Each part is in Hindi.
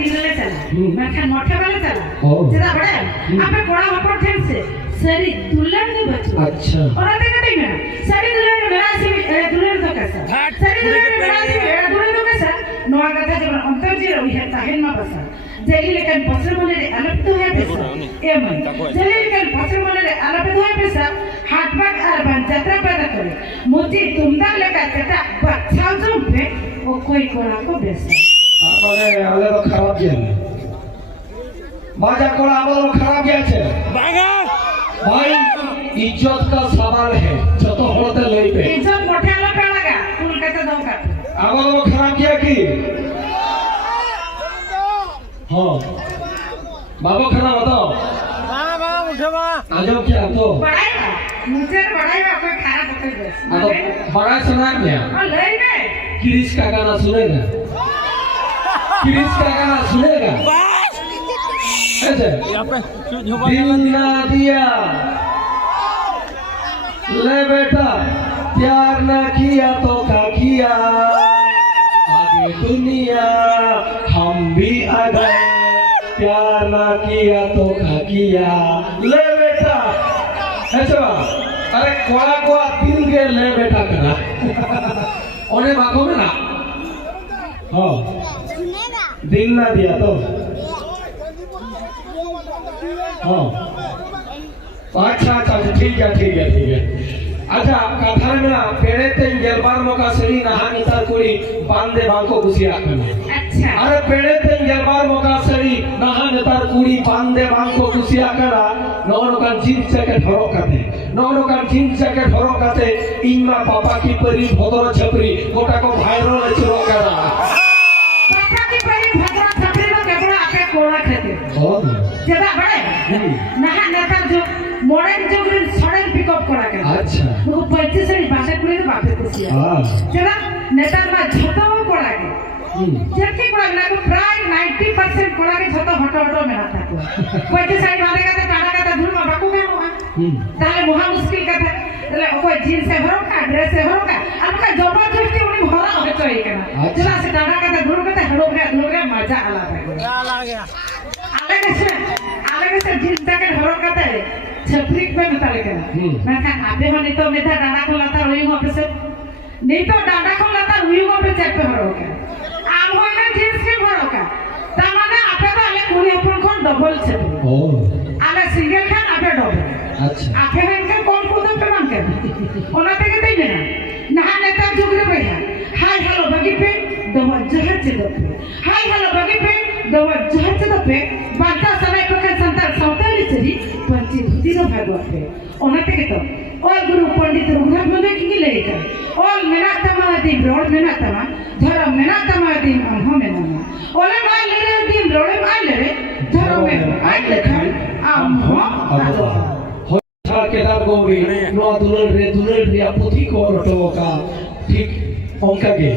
तीनले चला मैं खान मोटे वाले चला जरा बड़े आपे कोड़ा हपड़ थे से सरी दुल्हन ने बच्चों अच्छा और आते कहते हैं सरी दुल्हन ने बड़ा सी दुल्हन तो कैसा सरी दुल्हन ने बड़ा सी दुल्हन तो कैसा नोआ कथा जब अंतर जी रही है ताहिन मा बसा जेली लेकिन पसर मने रे अलप तो है पैसा ए मन जेली लेकिन पसर मने रे अलप तो है पैसा हाथ बाग अरबान यात्रा पैदा करे मुझे तुमदा लगा कटा बच्चा जो पे वो कोई कोड़ा को बेसा আমারে আলে তো খারাপ গেল বাজা কোলা আমল খারাপ গেছে ভাঙা ভাই इज्जत का सवाल है যত হলতে লইবে इज्जत मोठे आला पे लगा फूल कैसे दो का আমল খারাপ কিয়া কি हां बाबू खाना बताओ बाबा उठे बा आजो क्या तो बढ़ाई मुझे बढ़ाई बा कोई खाना बता दे अब बड़ा सुना क्या हां ले ले किरिश का गाना सुनेगा किरिश का गाना सुनेगा ऐसे यहाँ पे दिल ना दिया ले बेटा प्यार ना किया तो क्या किया आगे दुनिया हम भी आ गए प्यार ना किया तो क्या किया ले बेटा ऐसे बा अरे कोला को दिल के ले बेटा करा ओने बाको में ना हाँ दिल ना दिया तो हाँ अच्छा अच्छा ठीक है ठीक है ठीक है अच्छा कथा में ना पेड़े ते गेलबार मौका सही नहानी तार कोई बांधे बांको कुसिया करना अच्छा अरे पेड़े ते गेलबार मौका सही नहानी तार कोई बांधे बांको कुसिया करा नौनो का जींस जैकेट हरो करते नौनो का जींस जैकेट हरो करते इनमा पापा की परी भोदर छपरी गोटा को वायरल चलो करा पापा की परी भोदर छपरी में केबड़ा आपे कोड़ा खेते हो जदा बड़े नहा नेता जो मॉडर्न जो सडन पिकअप करा के अच्छा वो 25 से भाषा कुले बापे कुसिया हां जदा नेता मा झतो कोड़ा के जेती कोड़ा ना को प्राय 90% कोड़ा के झतो हटो हटो में आता को 25 साइड मारे का टाटा का धूल में बाकू में ताले मुहा मुश्किल का એટલે કોઈ જીન્સ से भरो का ड्रेस से भरो का आपका जबरदस्ती उन्हें भरा हो तो ये करना चला से टाटा का धूल का हड़ो का मजा आला है आ गया अलग से जींस जैकेट भरो का छपरी पे बता लेके मैं कहा आधे हो नहीं तो मेरा डांडा को लाता रोई वहां पे से नहीं तो डांडा को लाता रोई वहां पे चेक पे भरो का आम हो ना जींस के भरो का ता माने आपे तो आले कोनी अपन कोन डबल छे ओ आले सिंगल खान आपे डबल अच्छा आपे के कोन को तो पे मान के ओना ते के दे ना नेता जुगरे भैया हाय हेलो बगी पे दवा जहर से दपे हाय हेलो बगी पे दवा जहर से दपे बांता समय प्रकार संतान सावताली चरी पंची धुती रो भागवते ओनते के तो ओल गुरु पंडित रघुनाथ मने की लेकर ओल मेना तमा दी ब्रोड मेना तमा धरो मेना तमा दी हम मेना ओले माय ले दी ब्रोड माय ले धरो में आय लेखन हम हो था केदार गौरी नो दुलल रे पुथी को रटोका ठीक ओंका के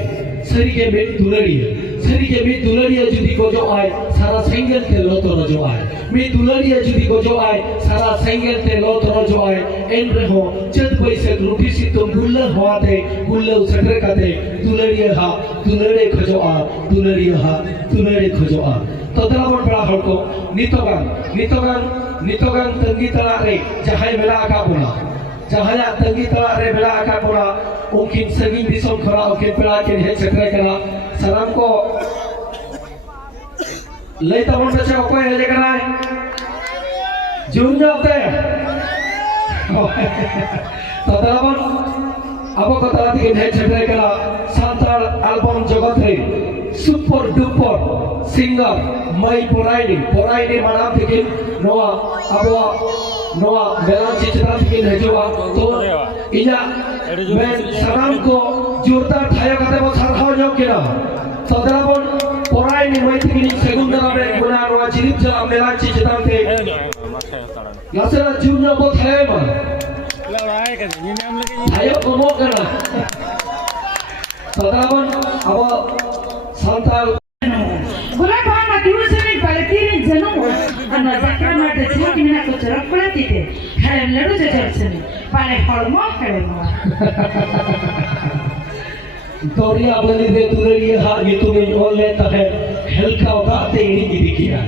सरी के में दुलड़िया जुदी को जो आए सारा सेंगल ते लोतो जो आए में दुलड़िया जुदी को जो आए सारा सेंगल ते लोतो जो आए एन रहो चद पैसे रूटी सी तो गुल्ल हुआ थे गुल्ल उसरे काते दुलड़े खजो आ दुलड़े खजो आ तो दलाबन बड़ा हड़को नितोगान तंगी तला रे जहां मेला आका बोला जहां तंगी तला रे मेला आका बोला उनकिन सगिन दिसों खरा उनके पेड़ा के हे चक्र करा सलाम को लेता मन से कोई है जगह है जून जाते तो दलाबन अब को तला के हे चक्र करा सांताल एल्बम जगत है सुपर डुपर सिंगर मई पोराइनी मानाम थे नोआ अबवा नोआ मेलान चित्रा थे हजवा तो इना मैं सलाम को जोरदार ठायो कते बो सारहाव जो केना सदराबन पोराइनी मई थे सेगुंदरा में गुना नोआ जिरिप जला मेलान चित्रा थे यासरा जुना बो थे मा लड़ाई के ये नाम लगे ठायो कोमो कना सदराबन अब सांताल गुलाब भामा दिवसनी पलकीने जनम अन्न जात्रा माटे छाकी मिना को चरक पड़ती थे खड़े लड़ू जजरसनी पाले हड़मो खड़ेमो दौड़िया बली दे दुलड़िया हा ये तुम्हें बोल लेता है हेल्का दाते इनी की दिखिया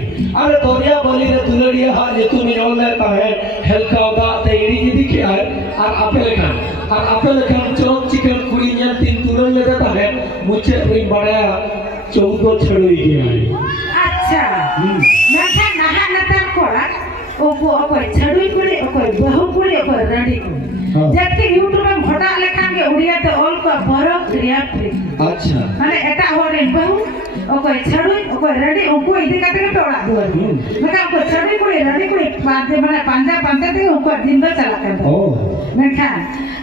अरे दरिया बली रे दुलड़िया हा जे तुम ऑल लेता है हेल्का दाते इनी की दिखिया और आपे लेखन चोक चिकन कुड़ी ने तीन तुलन ले देता है मुझे रे बड़ा 14 छड़ोई गया है अच्छा नखा नहा नतर कोड़ा ओको ओको छड़ुई कुड़ी ओको बहु कुड़ी ओको रडी कुड़ी जबकि यूट्यूब में भटा लेखा के उड़िया तो ऑल को बरो क्रिया फ्री अच्छा माने एटा होरे बहु ओको छड़ुई ओको रडी ओको इदी काते के टोड़ा दुआर मका ओको छड़ुई कुड़ी रडी कुड़ी पाते माने पांजा ते ओको दिन दो चला कर ओ नखा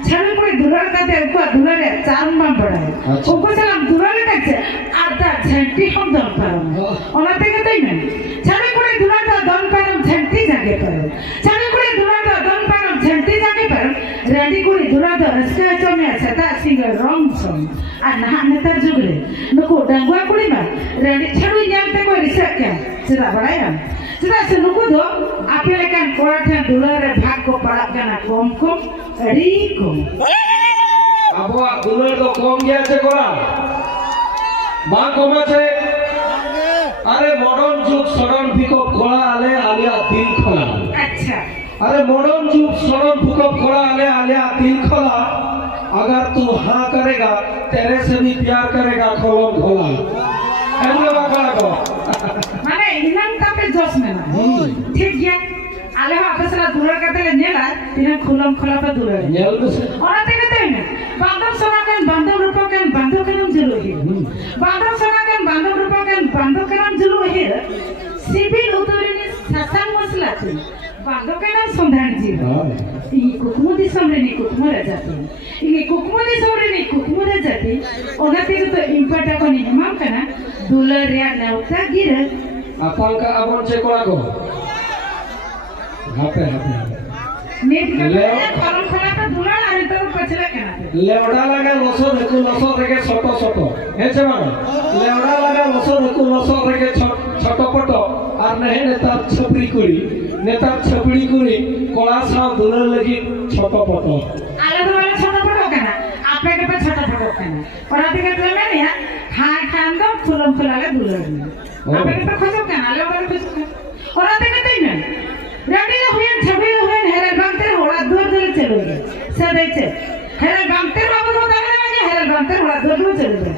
छड़ुई कुड़ी दुलर काते ओको दुलरे चार मान बड़ा है ओको सलाम दुलर काते आधा झंटी हम दम पारो ओनाते के तई में छड़ुई कुड़ी दुलर तो दम पारो झंटी जागे पारो छड़ुई कुड़ी दुलर तो दम पारो झंटी जागे पारो रेडी कुड़ी दुलर तो रस्का चमे सता सिंगर रॉन्ग सॉन्ग आ नहा नेतर जुगले नुको डंगवा कुड़ी में रेडी छड़ुई जानते कोई रिसर्च क्या चला बड़ाया चला से नुको दो आपे लेकिन कोड़ा थे दुलर भाग को पड़ा करना कम री कम अब दुलर तो कम गया छे कोड़ा मां कमा छे अरे मॉडर्न जुग सड़न पिकअप कोड़ा आले आलिया दिल खोला अच्छा अरे मॉडर्न जुग सड़न पिकअप कोड़ा आले आलिया दिल खोला अगर तू हाँ करेगा तेरे से भी प्यार करेगा खोलम खोला ऐसे बात को माने इनम तापे जोश में ना ठीक है आले हो आपसला दुलर करते ले नेला तिने खुलम खोला पे दुलर नेल में से और आते कहते हैं बांधव समाकन बांधव रूपकन बांधव कनम जुलू है बांधव समाकन बांधव रूपकन बांधव कनम जुलू है सिविल उतरिनी शासन मसला थी बांधव कनम संधान जी ई कुकुमुदी समरेनी कुकुमुरा जाती ई कुकुमुदी समरेनी कुकुमुरा जाती ओनाते तो इम्पोर्टा को नियमम कना दुलर या नौता गिर आपका अबन से कोड़ा को हापे नेट ले फरम फला तो दुलर आरे तो पछले कना लेवड़ा लगा लसो रेके छोटो हे छे मानो लेवड़ा लगा लसो रेके छोटो पटो और नहीं नेता छपरी कुड़ी कोड़ा सा दुलर लगी छोटो पटो आले तो वाला छोटो पटो कना आपे के पे छोटो पटो कना और आते के तो में नहीं हां खान दो फुलम फुलाले दुलर आपे के तो खोजो कना आले वाला खोजो और आते के तई में रेडी होयन छबे होयन हेरे बांगते होड़ा दूर दूर चलो गए सदै छे हेरे बांगते बाबू तो दागे लगे हेरे बांगते होड़ा दूर दूर चलो गए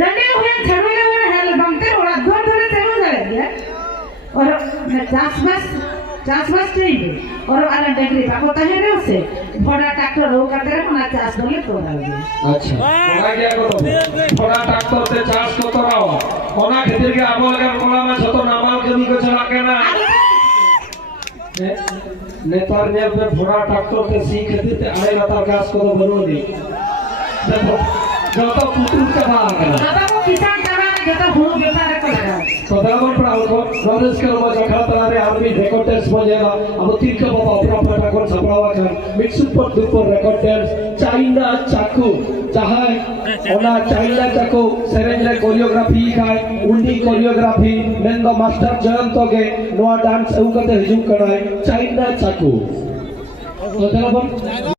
रेडी होयन छबे होयन हेरे बांगते होड़ा दूर दूर चलो गए और चास बस चाहिए और आला डगरी बाको तहेरे से बड़ा ट्रैक्टर रो करते रहो ना चास दोले तो डाल अच्छा कोड़ा क्या करो बड़ा ट्रैक्टर से चास को कराओ कोना खेतिर के आबो लगा कोला में छतो नामाल कमी को चला के ना नेतार ने पे बड़ा ट्रैक्टर के सीख देते आए लता घास को बरोदी देखो जो तो पुतुल का भाग है दादा को किसान करा जता हुनु बेकार को लगा सदावन प्राउड को रमेश कर्मा जखा तरारे आर्मी रेकॉर्डर्स बजेला अब तीर्थ बाबा अपना फटा कर छपरावा कर mix super duper recorders China चाकू जहां ओना चाइना चाकू सेरेंजले कोरियोग्राफी खाय उल्टी कोरियोग्राफी मेंदो मास्टर जयंत के नोआ डांस एउ कते हिजुम कराय चाइना चाकू सदावन